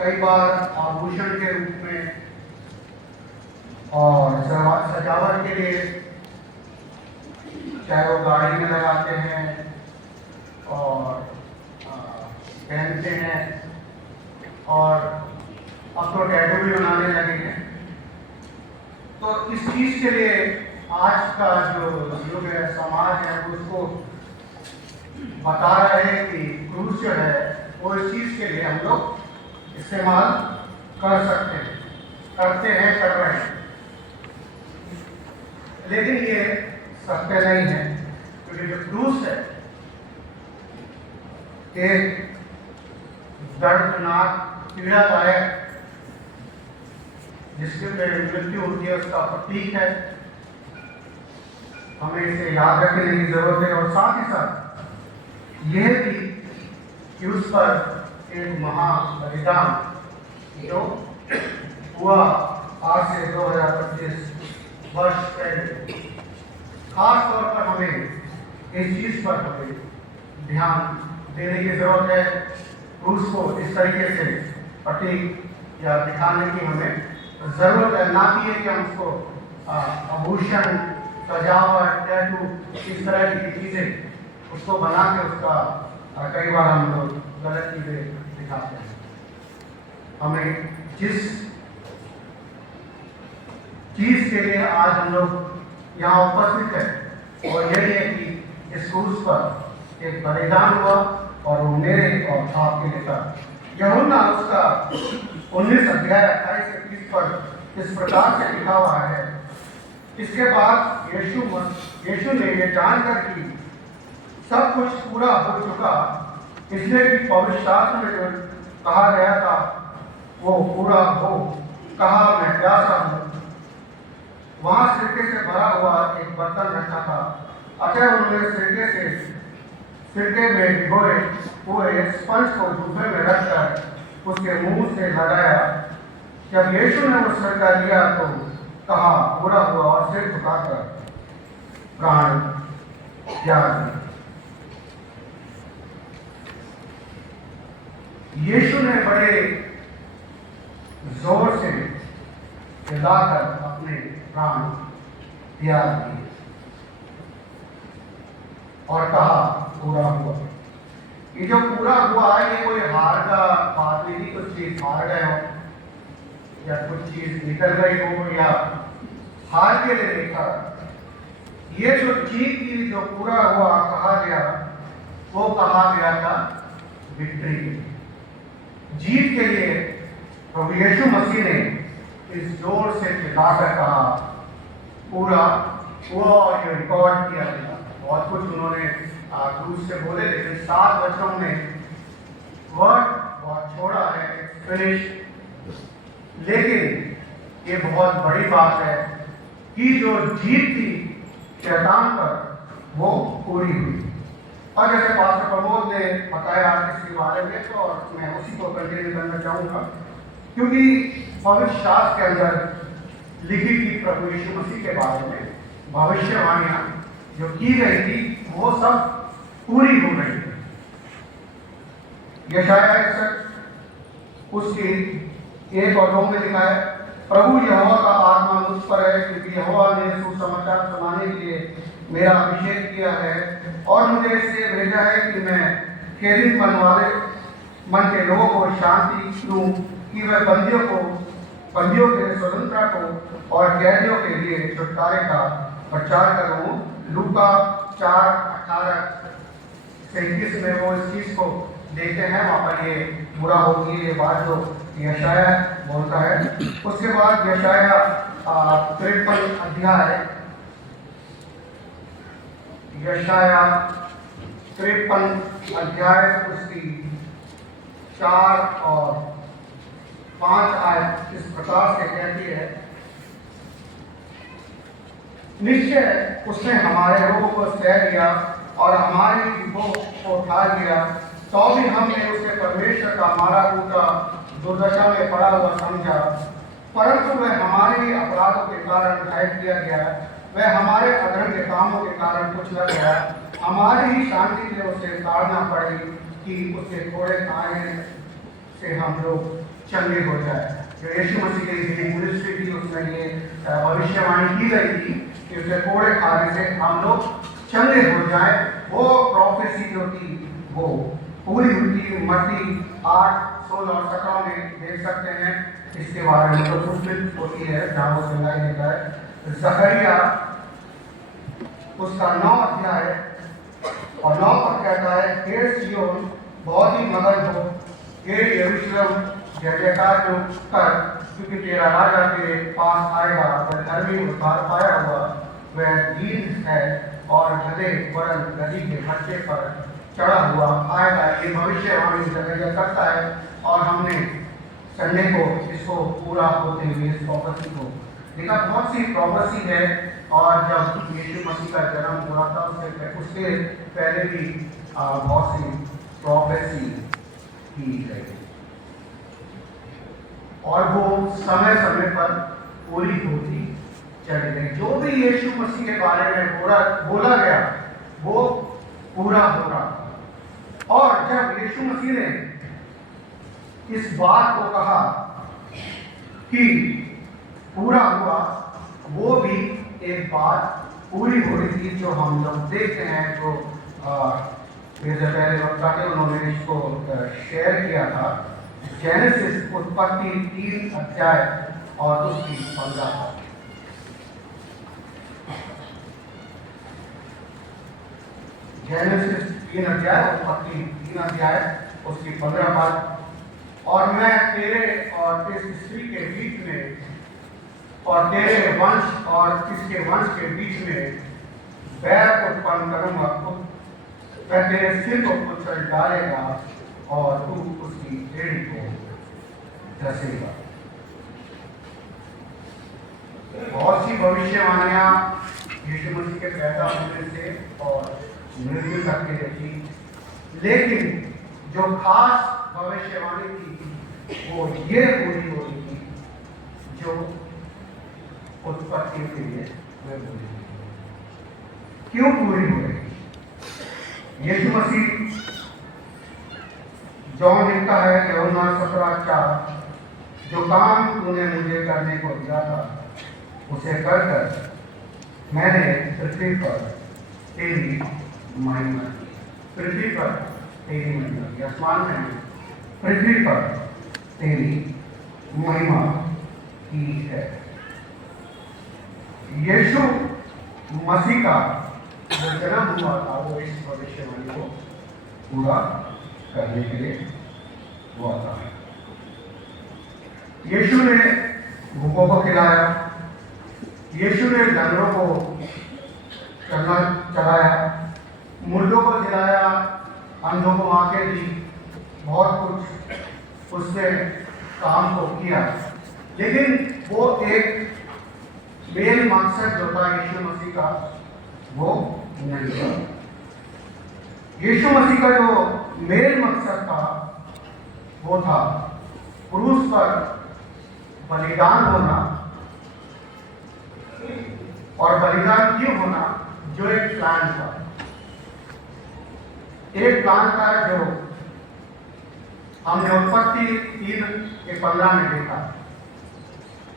कई बार आभूषण के रूप में और सजावट के लिए, चाहे वो गाड़ी में लगाते हैं और पहनते हैं, और अब तो टैटू भी बनाने लगे हैं। तो इस चीज के लिए आज का जो युग है, समाज है, उसको बता रहे हैं कि क्रूस जो है वो इस चीज के लिए हम लोग इस्तेमाल कर सकते हैं, करते हैं, कर रहे हैं। लेकिन ये सत्य नहीं है, क्योंकि जो क्रूस है एक दर्दनाक, पीड़ादायक, जिसके मृत्यु होती है उसका प्रतीक है। हमें इसे याद रखने की जरूरत है। और साथ ही साथ यह भी कि उस पर एक महाबलिदान जो हुआ आज से 2025 वर्ष पहले, खास तौर पर हमें इस चीज पर हमें ध्यान देने की जरूरत है। क्रूस को इस तरीके से प्रतीक या दिखाने की हमें जरूरत है, ना कि कि हम उसको आभूषण, सजावट, टैटू, इस तरह की चीजें उसको बना के उसका कई बार हम लोग गलत चीजें दिखाते हैं। हमें जिस चीज के लिए आज हम लोग यहाँ उपस्थित है और यही है कि इस क्रूस पर एक बलिदान हुआ और वो मेरे और आपके लिए था। यूहन्ना उसका 19 अध्याय 28 से 30 पर इस प्रकार से लिखा हुआ है। इसके बाद यीशु ने ये जानकर कि सब कुछ पूरा हो चुका, इसलिए कि पवित्र शास्त्र में जो कहा गया था वो पूरा हो, कहा मैं प्यासा हूँ। वहां सिरके से भरा हुआ एक बर्तन रखा था, अतः उन्होंने सिरके में भिगोए हुए स्पंज को जूफे में रखकर उसके मुंह से लगाया। जब यीशु ने वो सिरका लिया तो कहा पूरा हुआ, और सिर झुकाकर प्राण त्याग दिए। यीशु ने बड़े जोर से चिल्लाकर अपने प्राण त्याग दिए और कहा पूरा हुआ। ये जो पूरा हुआ है, ये कोई हार का बात नहीं, कुछ चीज हार गए हो या कुछ चीज निकल गई हो या हार के लिए लिखा। ये जो चीज की जो पूरा हुआ कहा गया, वो कहा गया था विक्ट्री, जीत के लिए। प्रभु यीशु मसीह ने इस जोर से चिल्लाकर कहा पूरा हुआ, और ये रिकॉर्ड किया गया। बहुत कुछ उन्होंने क्रूस से बोले, लेकिन 7 वचनों में वर्ड बहुत छोड़ा है, फिनिश। लेकिन ये बहुत बड़ी बात है कि जो जीत थी शैतान पर, वो पूरी हुई। और जैसे पास्टर प्रमोद ने बताया इसके बारे में, तो और मैं उसी को कंटिन्यू करना चाहूँगा, क्योंकि पवित्र शास्त्र के अंदर लिखी थी प्रभु यीशु मसीह के बारे में भविष्यवाणियाँ जो की गई थी, वो सब पूरी हो गई थी। यशायाह 61 उसकी 1 और 2 में लिखा है, प्रभु यहोवा का आत्मा मुझ पर है, क्योंकि यहोवा ने सुसमाचार सुनाने के लिए मेरा अभिषेक किया है, और मुझे इसलिए भेजा है कि मैं खेदित मन वाले मन के लोगों को शांति दूं, कि वह बंदियों के लिए स्वतंत्रता को और कैदियों के लिए छुटकारे का प्रचार करूं। लूका 4:18 से 21 में वो इस चीज को देखते हैं, वहां पर ये पूरा होगी, ये बात जो यशायाह बोलता है। उसके बाद यशायाह 53 अध्याय, यशायाह 53 अध्याय उसकी 4 और 5 आयत इस प्रकार से कहती है, निश्चय उसने हमारे रोगों को सह लिया और हमारी दुखों को उठा लिया, तो भी हमने उसे परमेश्वर का मारा कूटा दुर्दशा में पड़ा हुआ समझा। परंतु वह हमारे अपराधों के कारण घायल किया गया, वह हमारे अधर्म के कामों के कारण कुचला गया। हमारी ही शांति में उसे ताड़ना पड़ी कि उसके थोड़े खाने से हम लोग चंगे हो जाए। जो यीशु मसीह की हीलिंग मिनिस्ट्री थी उसमें ये भविष्यवाणी की गई थी कि उसके कोड़े खाने से हम लोग चंगे हो जाए। वो प्रोफेसी जो थी वो पूरी हुई थी। मत्ती 8, 16 और 17 में देख सकते हैं इसके बारे में तो फुलफिल होती है जहाँ वो सुनाई देता है। जकरिया उसका 9 अध्याय और 9 पर कहता है, हे सिय्योन बहुत ही मगन हो, हे यरूशलेम जय जयकार जो कर, क्योंकि तेरा राजा तेरे पास आएगा, वह धर्मी उद्धार पाया हुआ, वह दीन है और गधे वरन गधी के बच्चे पर चढ़ा हुआ आएगा। ये भविष्यवाणी जकरिया करता है और हमने संडे को इसको पूरा होते हुए इस प्रोफेसी को देखा। बहुत सी प्रोफेसी है और जब यीशु मसीह का जन्म हुआ था उससे पहले भी बहुत सी प्रोफेसी की गई और वो समय समय पर पूरी होती चली गई। जो भी यीशु मसीह के बारे में बोला गया वो पूरा हो रहा। और जब यीशु मसीह ने इस बात को कहा कि पूरा हुआ, वो भी एक बात पूरी हो रही थी जो हम लोग देखते हैं। जो मेरे पहले वक्ता थे उन्होंने इसको शेयर किया था। जेनेसिस उत्पत्ति 3 अध्याय और उसकी 15। जेनेसिस 3 अध्याय उत्पत्ति 3 अध्याय उसकी 15 बात। और मैं तेरे और इस स्त्री के बीच में और तेरे वंश और इसके वंश के बीच में बैर उत्पन्न करूंगा, वह तेरे सिर को कुचल डालेगा और तू उसकी एड़ी को धसेगा। बहुत सी भविष्यवाणियां यीशु मसीह के पैदा होने से और मृत्यु तक की थी, लेकिन जो खास भविष्यवाणी थी वो ये पूरी हो रही थी जो उत्पत्ति के लिए वे पूरी हुई। क्यों पूरी हो रही? यीशु मसीह जॉन लिखता है यूहन्ना 17:4, जो काम तूने मुझे करने को दिया था उसे कर कर मैंने पृथ्वी पर तेरी महिमा की। पृथ्वी पर तेरी महिमा की, आसमान में पृथ्वी पर तेरी महिमा की है। यीशु मसीह का जो जन्म हुआ था वो इस भविष्यवाणी को पूरा करने के लिए हुआ था। यीशु ने भूखों को खिलाया, यीशु ने लंगड़ों को चलना चलाया, मुर्दों को जिलाया, अंधों को आंखें दी, बहुत कुछ उसने काम को किया। लेकिन वो एक मेन मकसद जो था यीशु मसीह का वो नहीं था। यीशु मसीह का जो मेन मकसद था वो था क्रूस पर बलिदान होना। और बलिदान क्यों होना? जो एक प्लान था, एक प्लान था जो हमने उत्पत्ति 3:15 में देखा।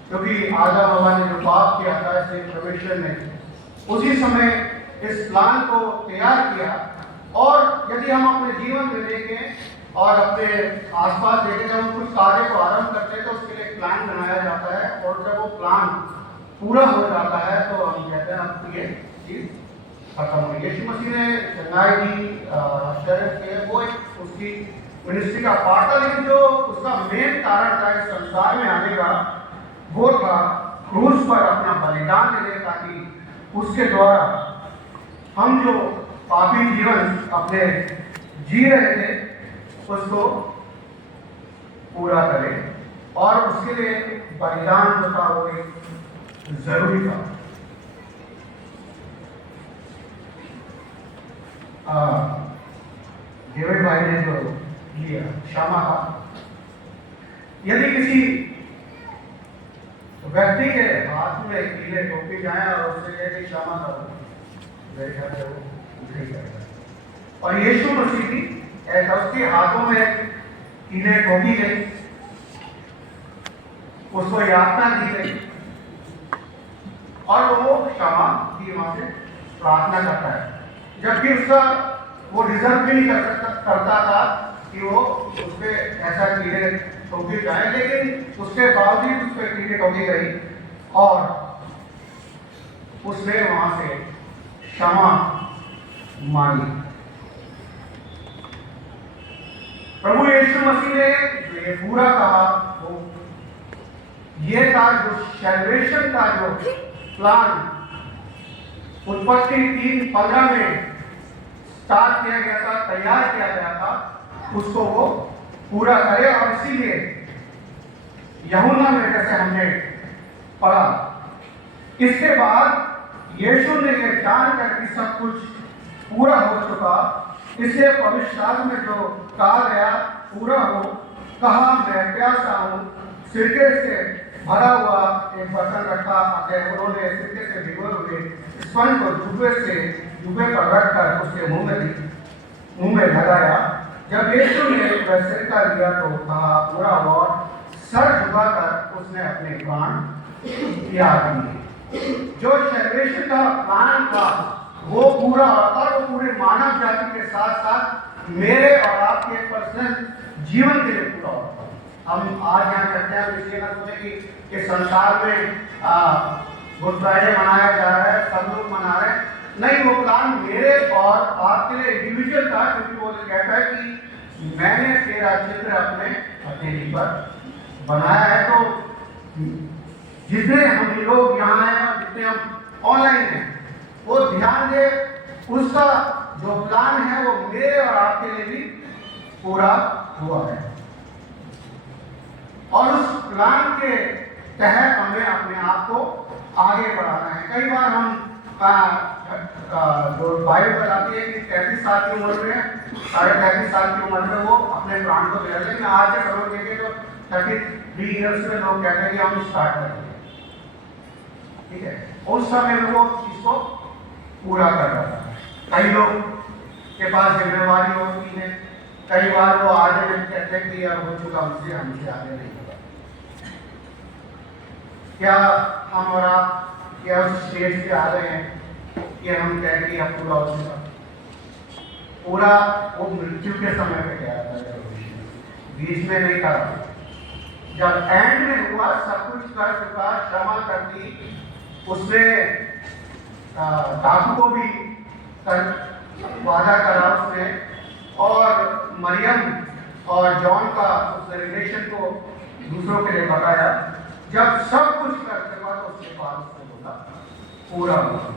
क्योंकि आदम हवा ने जो पाप किया था, इसलिए परमेश्वर ने उसी समय इस प्लान को तैयार किया। और यदि हम अपने जीवन में देखें और अपने आसपास देखें, जब हम कुछ कार्य को आरंभ करते हैं तो उसके लिए एक प्लान बनाया जाता है और जब वो प्लान पूरा हो जाता है तो हम कहते हैं अब ये चीज खत्म हो। यीशु मसीह ने चंगाई दी, शरीर के वो एक उसकी मिनिस्ट्री का पार्ट था, लेकिन जो उसका मेन कारण था इस संसार में आने का वो था क्रूस पर अपना बलिदान देने, ताकि उसके द्वारा हम जो पापी जीवन अपने जी रहे थे उसको पूरा करें। और उसके लिए बलिदान जो था वो एक जरूरी था। डेविड भाई ने जो लिया क्षमा का, यदि किसी व्यक्ति के हाथ में कीले टोपी जाए और उससे कहे कि क्षमा करो, मेरे ख्याल से वो नहीं करेगा। और यीशु मसीह भी ऐसा, उसके हाथों में कीले टोपी गई उसको यातना दी गई और वो क्षमा की वहां से प्रार्थना करता है, जबकि उसका वो डिजर्व भी नहीं करता था कि वो उस पर ऐसा कीड़े ठोकी जाए, लेकिन उसके बावजूद उस पर कीड़े ठोकी गई और उसने वहां से क्षमा मांगी। प्रभु यीशु मसीह ने जो ये पूरा कहा वो ये था, जो सैल्वेशन का जो प्लान उत्पत्ति 3:15 में स्टार्ट किया गया था, तैयार किया गया था, उसको वो पूरा करे। और इसीलिए यूहन्ना में जैसे हमने पढ़ा, इसके बाद यीशु ने ये जानकर कि सब कुछ पूरा हो चुका, इसलिए पवित्र शास्त्र में जो कहा गया पूरा हो, कहा मैं प्यासा हूं, सिरके से भरा हुआ एक बर्तन रखा, उन्होंने सिरके से भिगोए हुए स्पंज को जुबे पर रखकर उसके मुंह में लगाया। जब यीशु ने वह सिरका लिया तो कहा पूरा हुआ, और सर झुकाकर उसने अपने प्राण त्याग दिए। जो सैल्वेशन का प्लान था वो पूरा होता, वो पूरे मानव जाति के साथ साथ मेरे और आपके पर्सनल जीवन के लिए पूरा होता। हम आज यहाँ करते हैं, इसलिए ना सोचे कि संसार में गुड फ्राइडे मनाया जा रहा है, सब लोग मना रहे हैं, नहीं, वो प्लान मेरे और आपके लिए इंडिविजुअल था, क्योंकि वो कहता है कि मैंने तेरा चित्र अपने हथेली पर बनाया है। तो जितने हम लोग यहाँ हैं और जितने हम ऑनलाइन हैं, वो ध्यान दे, उसका जो प्लान है वो मेरे और आपके लिए भी पूरा हुआ है, और उस प्लान के तहत हमें अपने आप को आगे बढ़ाना है। कई बार हम जो बाइबल आती है कि 33 साल की उम्र में, 33.5 साल की उम्र में वो अपने प्राण को दे रहे हैं, लेकिन आज के समय देखें तो 33 ईयर्स में लोग कहते हैं कि हम स्टार्ट करेंगे, ठीक है। उस समय में वो चीज को पूरा कर रहा था। कई लोग के पास जिम्मेवारी होती है, कई बार वो आगे कहते हैं कि अब हो चुका, हमसे आगे नहीं होगा। क्या हम और आप क्या उस स्टेज पे आ रहे हैं कि हम कहें कि अब पूरा हो चुका? पूरा वो मृत्यु के समय पे कह रहा था, बीच में नहीं था। जब एंड में हुआ, सब कुछ कर चुका, क्षमा कर दी, उसने डाकू को भी वादा करा उसने, और मरियम और जॉन का उस रिलेशन को दूसरों के लिए बताया। जब सब कुछ कर चुका तो उसके बाद उसने बोला पूरा हुआ।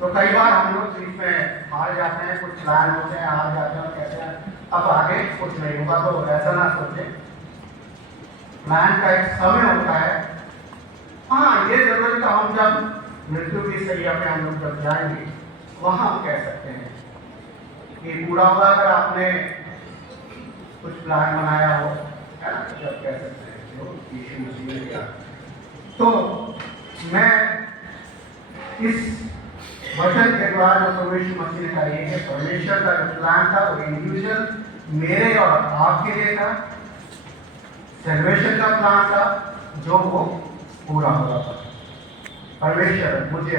तो कई बार हम लोग बीच में हार जाते हैं, कुछ प्लान होते हैं, हार जाते हैं और कहते हैं अब आगे कुछ नहीं होगा। तो ऐसा ना सोचे, प्लान का एक समय होता है। हाँ, ये जरूरी था, हम जब मृत्यु की सैया पे हम लोग जब जाएंगे वहां हम कह सकते हैं कि पूरा हुआ। अगर आपने कुछ प्लान बनाया हो, है ना, जब कह सकते हैं जो यीशु मसीह ने किया। तो मैं इस वचन के द्वारा जो प्रभु यीशु मसीह ने कहा है कि परमेश्वर का जो प्लान था वो इंडिविजुअल मेरे और आपके लिए था, सैल्वेशन का प्लान था जो वो पूरा हुआ था। परमेश्वर मुझे